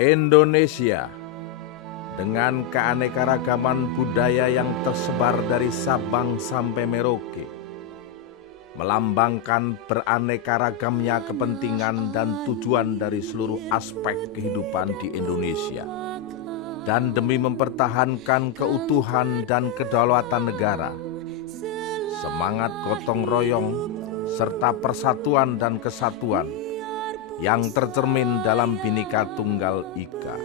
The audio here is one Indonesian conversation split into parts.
Indonesia dengan keanekaragaman budaya yang tersebar dari Sabang sampai Merauke, melambangkan beraneka-ragamnya kepentingan dan tujuan dari seluruh aspek kehidupan di Indonesia. Dan demi mempertahankan keutuhan dan kedaulatan negara, semangat gotong royong serta persatuan dan kesatuan yang tercermin dalam Bhinneka Tunggal Ika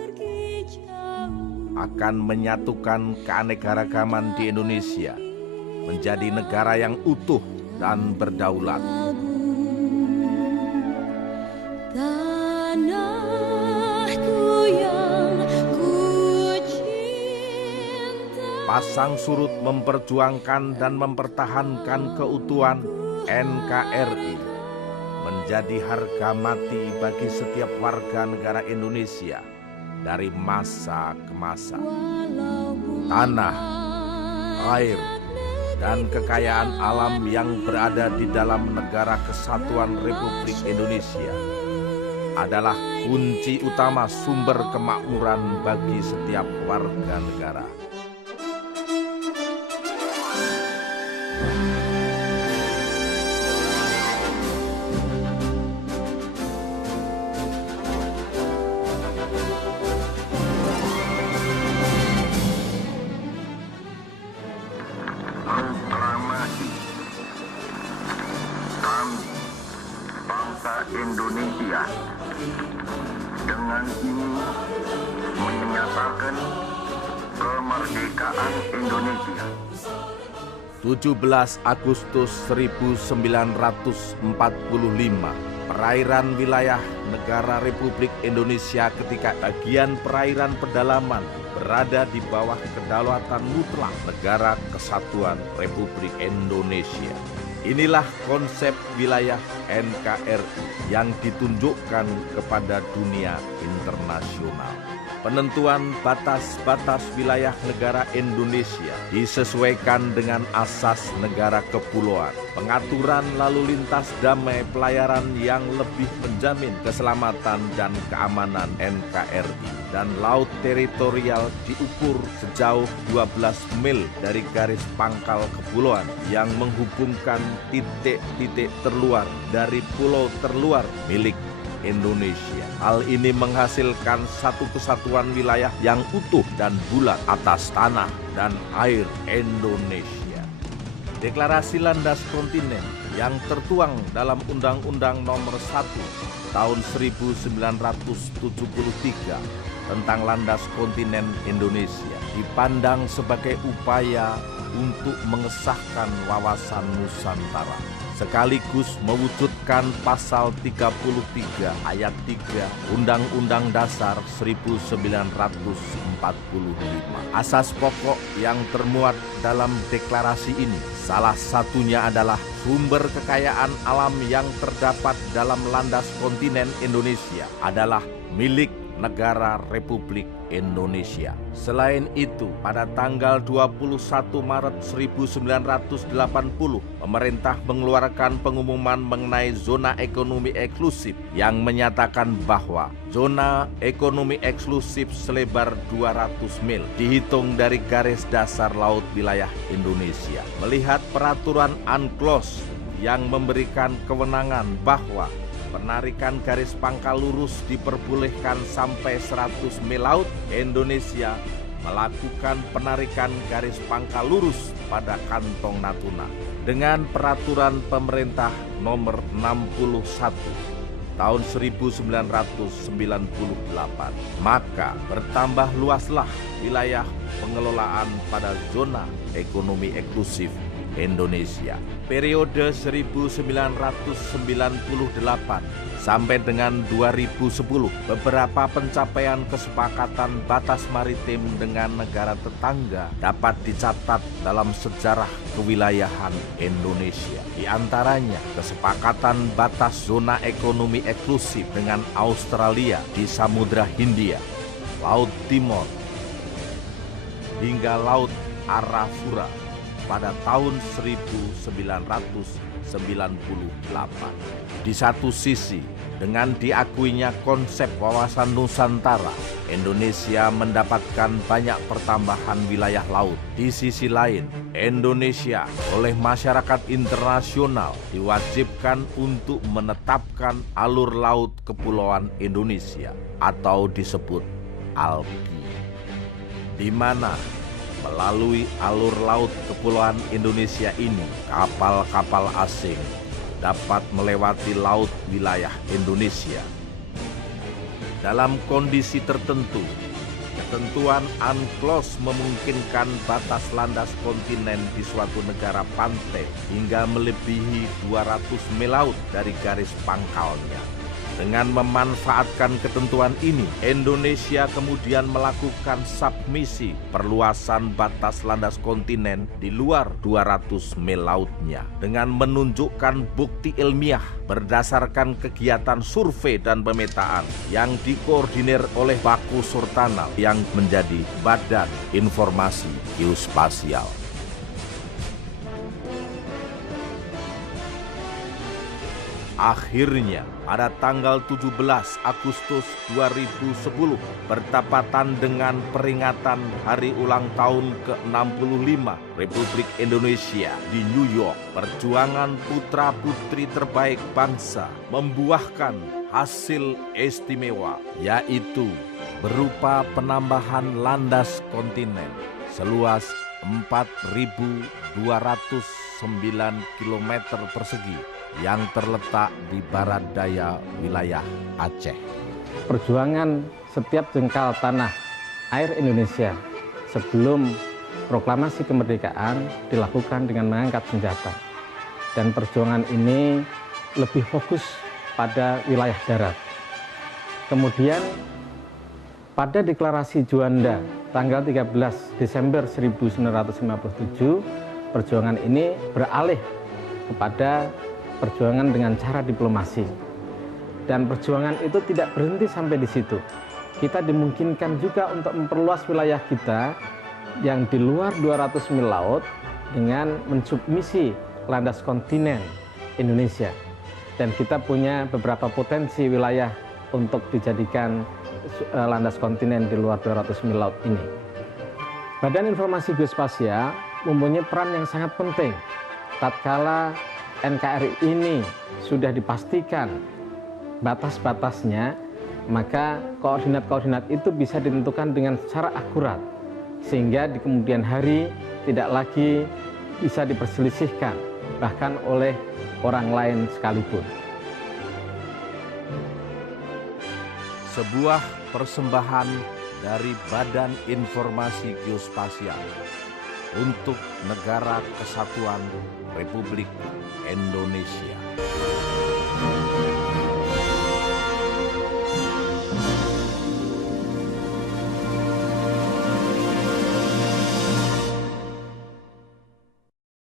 akan menyatukan keanekaragaman di Indonesia menjadi negara yang utuh dan berdaulat. Pasang surut memperjuangkan dan mempertahankan keutuhan NKRI menjadi harga mati bagi setiap warga negara Indonesia dari masa ke masa. Tanah, air, dan kekayaan alam yang berada di dalam negara kesatuan Republik Indonesia adalah kunci utama sumber kemakmuran bagi setiap warga negara. Proklamasi kami bangsa Indonesia dengan ini menyatakan kemerdekaan Indonesia. 17 Agustus 1945, perairan wilayah negara Republik Indonesia ketika bagian perairan pedalaman berada di bawah kedaulatan mutlak negara kesatuan Republik Indonesia. Inilah konsep wilayah NKRI yang ditunjukkan kepada dunia internasional. Penentuan batas-batas wilayah negara Indonesia disesuaikan dengan asas negara kepulauan. Pengaturan lalu lintas damai pelayaran yang lebih menjamin keselamatan dan keamanan NKRI. Dan laut teritorial diukur sejauh 12 mil dari garis pangkal kepulauan yang menghubungkan titik-titik terluar dari pulau terluar milik Indonesia. Hal ini menghasilkan satu kesatuan wilayah yang utuh dan bulat atas tanah dan air Indonesia. Deklarasi Landas Kontinen yang tertuang dalam Undang-Undang Nomor 1 Tahun 1973 tentang Landas Kontinen Indonesia dipandang sebagai upaya untuk mengesahkan wawasan Nusantara, sekaligus mewujudkan pasal 33 ayat 3 Undang-Undang Dasar 1945. Asas pokok yang termuat dalam deklarasi ini salah satunya adalah sumber kekayaan alam yang terdapat dalam landas kontinen Indonesia adalah milik negara Republik Indonesia. Selain itu, pada tanggal 21 Maret 1980, pemerintah mengeluarkan pengumuman mengenai zona ekonomi eksklusif yang menyatakan bahwa zona ekonomi eksklusif selebar 200 mil dihitung dari garis dasar laut wilayah Indonesia. Melihat peraturan UNCLOS yang memberikan kewenangan bahwa penarikan garis pangkal lurus diperbolehkan sampai 100 mil laut, Indonesia melakukan penarikan garis pangkal lurus pada kantong Natuna dengan peraturan pemerintah nomor 61 tahun 1998. Maka bertambah luaslah wilayah pengelolaan pada zona ekonomi eksklusif Indonesia. Periode 1998 sampai dengan 2010, beberapa pencapaian kesepakatan batas maritim dengan negara tetangga dapat dicatat dalam sejarah kewilayahan Indonesia. Di antaranya, kesepakatan batas zona ekonomi eksklusif dengan Australia di Samudra Hindia, Laut Timor, hingga Laut Arafura pada tahun 1998. Di satu sisi, dengan diakuinya konsep wawasan Nusantara, Indonesia mendapatkan banyak pertambahan wilayah laut. Di sisi lain, Indonesia oleh masyarakat internasional diwajibkan untuk menetapkan alur laut Kepulauan Indonesia atau disebut ALKI, di mana melalui alur laut Kepulauan Indonesia ini kapal-kapal asing dapat melewati laut wilayah Indonesia. Dalam kondisi tertentu, ketentuan UNCLOS memungkinkan batas landas kontinen di suatu negara pantai hingga melebihi 200 mil laut dari garis pangkalnya. Dengan memanfaatkan ketentuan ini, Indonesia kemudian melakukan submisi perluasan batas landas kontinen di luar 200 mil lautnya dengan menunjukkan bukti ilmiah berdasarkan kegiatan survei dan pemetaan yang dikoordinir oleh Baku Surtanal yang menjadi Badan Informasi Geospasial. Akhirnya, pada tanggal 17 Agustus 2010, bertepatan dengan peringatan Hari Ulang Tahun ke-65 Republik Indonesia di New York, perjuangan putra-putri terbaik bangsa membuahkan hasil istimewa, yaitu berupa penambahan landas kontinen seluas 4.209 km persegi yang terletak di barat daya wilayah Aceh. Perjuangan setiap jengkal tanah air Indonesia sebelum proklamasi kemerdekaan dilakukan dengan mengangkat senjata. Dan perjuangan ini lebih fokus pada wilayah darat. Kemudian pada deklarasi Juanda tanggal 13 Desember 1957, perjuangan ini beralih kepada perjuangan dengan cara diplomasi. Dan perjuangan itu tidak berhenti sampai di situ. Kita dimungkinkan juga untuk memperluas wilayah kita yang di luar 200 mil laut dengan mensubmisi landas kontinen Indonesia. Dan kita punya beberapa potensi wilayah untuk dijadikan landas kontinen di luar 200 mil laut ini. Badan Informasi Geospasial mempunyai peran yang sangat penting tatkala NKRI ini sudah dipastikan batas-batasnya, maka koordinat-koordinat itu bisa ditentukan dengan secara akurat, sehingga di kemudian hari tidak lagi bisa diperselisihkan, bahkan oleh orang lain sekalipun. Sebuah persembahan dari Badan Informasi Geospasial untuk Negara Kesatuan Republik Indonesia.